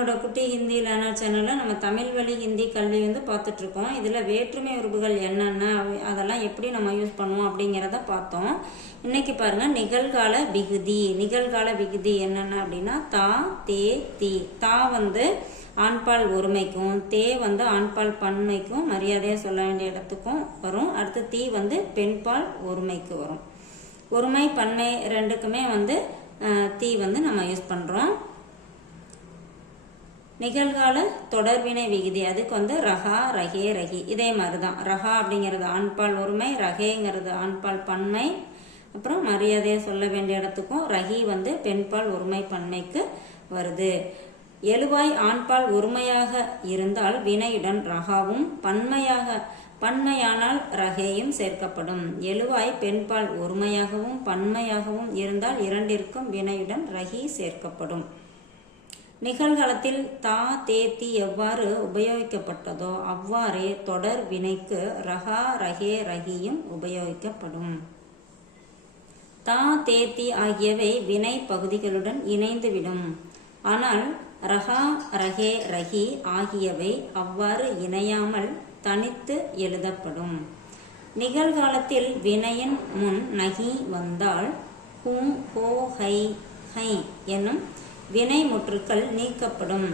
நம்மளோட குட்டி ஹிந்தி லேனர் சேனலில் நம்ம தமிழ் வழி ஹிந்தி கல்வி வந்து பார்த்துட்ருக்கோம். இதில் வேற்றுமை உறுப்புகள் என்னென்ன அதெல்லாம் எப்படி நம்ம யூஸ் பண்ணுவோம் அப்படிங்கிறத பார்த்தோம். இன்றைக்கி பாருங்கள் நிகழ்கால விகுதி. நிகழ்கால விகுதி என்னென்ன அப்படின்னா தா தே தி. தா வந்து ஆண்பால் ஒருமைக்கும் தே வந்து ஆண்பால் பன்மைக்கும் மரியாதையாக சொல்ல வேண்டிய இடத்துக்கும் வரும். அடுத்து தீ வந்து பெண்பால் ஒருமைக்கு வரும். ஒருமை பன்மை ரெண்டுக்குமே வந்து தீ வந்து நம்ம யூஸ் பண்ணுறோம் நிகழ்கால தொடர்வினை விகுதி. அதுக்கு வந்து ரகா ரகே ரகி இதே மாதிரி தான் ரகா அப்படிங்கிறது ஆண்பால் ஒருமை ரகேங்கிறது ஆண்பால் பன்மை. அப்புறம் மரியாதையை சொல்ல வேண்டிய இடத்துக்கும் ரகி வந்து பெண்பால் ஒருமை பன்மைக்கு வருது. எழுவாய் ஆண்பால் ஒருமையாக இருந்தால் வினையுடன் ரகாவும் பன்மையாக பன்மையானால் ரகையும் சேர்க்கப்படும். எழுவாய் பெண்பால் ஒருமையாகவும் பன்மையாகவும் இருந்தால் இரண்டிற்கும் வினையுடன் ரகி சேர்க்கப்படும். நிகழ்காலத்தில் தா தேத்தி எவ்வாறு உபயோகிக்கப்பட்டதோ அவ்வாறே தொடர் வினைக்கு ரகா ரகே ரகியும் உபயோகிக்கப்படும். தா தேத்தி ஆகியவை வினை பகுதிகளுடன் இணைந்துவிடும். ஆனால் ரகா ரகே ரஹி ஆகியவை அவ்வாறு இணையாமல் தனித்து எழுதப்படும். நிகழ்காலத்தில் வினையின் முன் நகி வந்தால் ஹூ ஹோ ஹை ஹை என்னும் வினை முற்றுக்கள் நீக்கப்படும்.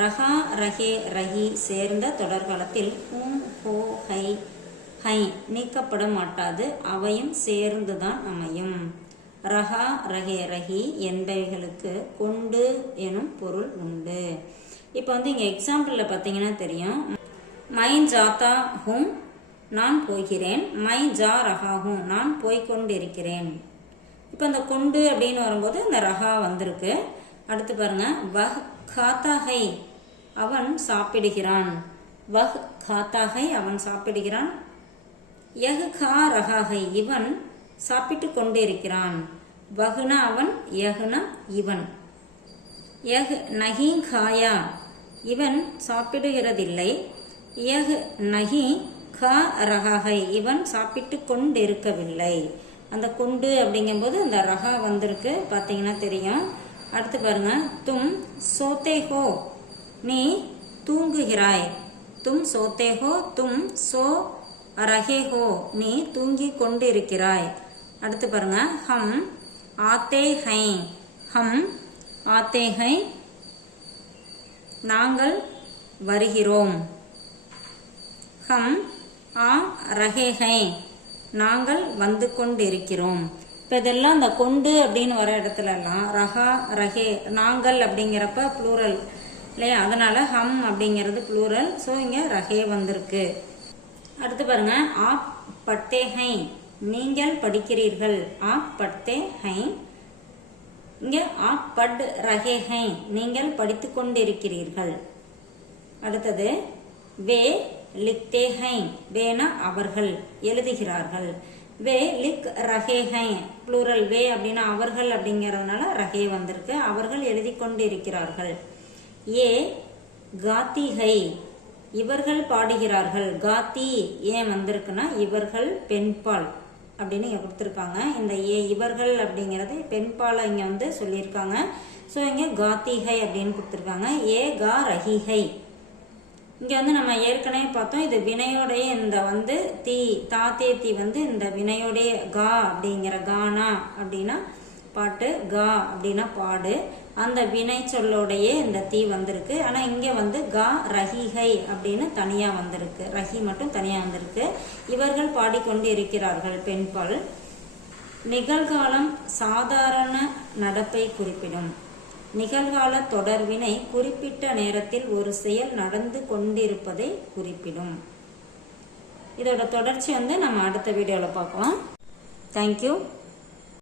ரஹா ரஹே ரஹி சேர்ந்த தொடர்காலத்தில் ஹூம் ஹோ ஹை ஹை நீக்கப்பட மாட்டாது. அவையும் சேர்ந்துதான் அமையும். ரகா ரஹே ரஹி என்பவைகளுக்கு கொண்டு எனும் பொருள் உண்டு. இப்போ வந்து இங்கே எக்ஸாம்பிளில் பார்த்தீங்கன்னா தெரியும். மை ஜாத்தா ஹூம் நான் போகிறேன். மை ஜா ரஹா ஹூம் நான் போய்கொண்டிருக்கிறேன் இப்போ இந்த கொண்டு அப்படின்னு வரும்போது இந்த ரஹா வந்திருக்கு. அடுத்து பாருங்க. வஹ் காத்தாகை அவன் சாப்பிடுகிறான். வஹ் காத்தாகை அவன் சாப்பிடுகிறான். யஹ் கா ரகாகை இவன் சாப்பிட்டு கொண்டிருக்கிறான். வகுனா அவன் யகுனா இவன். யஹ் நஹி காயா இவன் சாப்பிடுகிறதில்லை. யஹ் நஹி கா ரகாகை இவன் சாப்பிட்டு கொண்டிருக்கவில்லை. அந்த கொண்டு அப்படிங்கும்போது அந்த ரகா வந்திருக்கு பார்த்தீங்கன்னா தெரியும். அடுத்து பாருங்க. தும் சோத்தேஹோ நீ தூங்குகிறாய். தும் சோத்தேஹோ தும் சோ ரஹேஹோ நீ தூங்கி கொண்டிருக்கிறாய். அடுத்து பாருங்க. ஹம் ஆத்தே ஹை ஹம் ஆத்தே ஹை நாங்கள் வருகிறோம். ஹம் ஆ ரஹே ஹை நாங்கள் வந்து கொண்டிருக்கிறோம். இப்போ இதெல்லாம் இந்த கொண்டு அப்படின்னு வர இடத்துலலாம் ரஹா ரஹே நாங்கள் அப்படிங்கிறப்ப ப்ளூரல் இல்லையா? அதனால் ஹம் அப்படிங்கிறது ப்ளூரல் ஸோ இங்கே ரஹே வந்திருக்கு. அடுத்து பாருங்க. ஆப் பட்டே ஹை. நீங்கள் படிக்கிறீர்கள். ஆப் பட்டே ஹை. இங்கே ஆப் பட் ரஹே ஹை. நீங்கள் படித்து கொண்டிருக்கிறீர்கள். அடுத்தது வே லிக்தே ஹை. வேனா அவர்கள் எழுதுகிறார்கள். வே லிக் ரஹே ஹை ப்ளூரல் வே அப்படின்னா அவர்கள் அப்படிங்கிறதுனால ரஹே வந்திருக்கு. அவர்கள் எழுதி கொண்டிருக்கிறார்கள். ஏ காத்தி ஹை இவர்கள் பாடுகிறார்கள். காத்தி ஏன் வந்திருக்குன்னா இவர்கள் பெண்பால் அப்படின்னு இங்கே கொடுத்துருக்காங்க. இந்த ஏ இவர்கள் அப்படிங்கிறது பெண்பாலை இங்கே வந்து சொல்லியிருக்காங்க. ஸோ இங்கே காத்திகை அப்படின்னு கொடுத்துருக்காங்க. ஏ கா ரஹிகை. இங்கே வந்து நம்ம ஏற்கனவே பார்த்தோம் இது வினையோடைய இந்த வந்து தீ தாத்தே தீ வந்து இந்த வினையோடைய கா அப்படிங்கிற கானா அப்படின்னா பாட்டு கா அப்படின்னா பாடு. அந்த வினை சொல்லோடைய இந்த தீ வந்திருக்கு. ஆனால் இங்கே வந்து கா ரஹிகை அப்படின்னு தனியாக வந்திருக்கு. ரஹி மட்டும் தனியாக வந்திருக்கு. இவர்கள் பாடிக்கொண்டு இருக்கிறார்கள் பெண்பால். நிகழ்காலம் சாதாரண நடப்பை குறிப்பிடும். நிகழ்கால தொடர்வினை குறிப்பிட்ட நேரத்தில் ஒரு செயல் நடந்து கொண்டிருப்பதை குறிப்பிடும். இதோட தொடர்ச்சி வந்து நம்ம அடுத்த வீடியோவில் பார்க்கலாம். தேங்க்யூ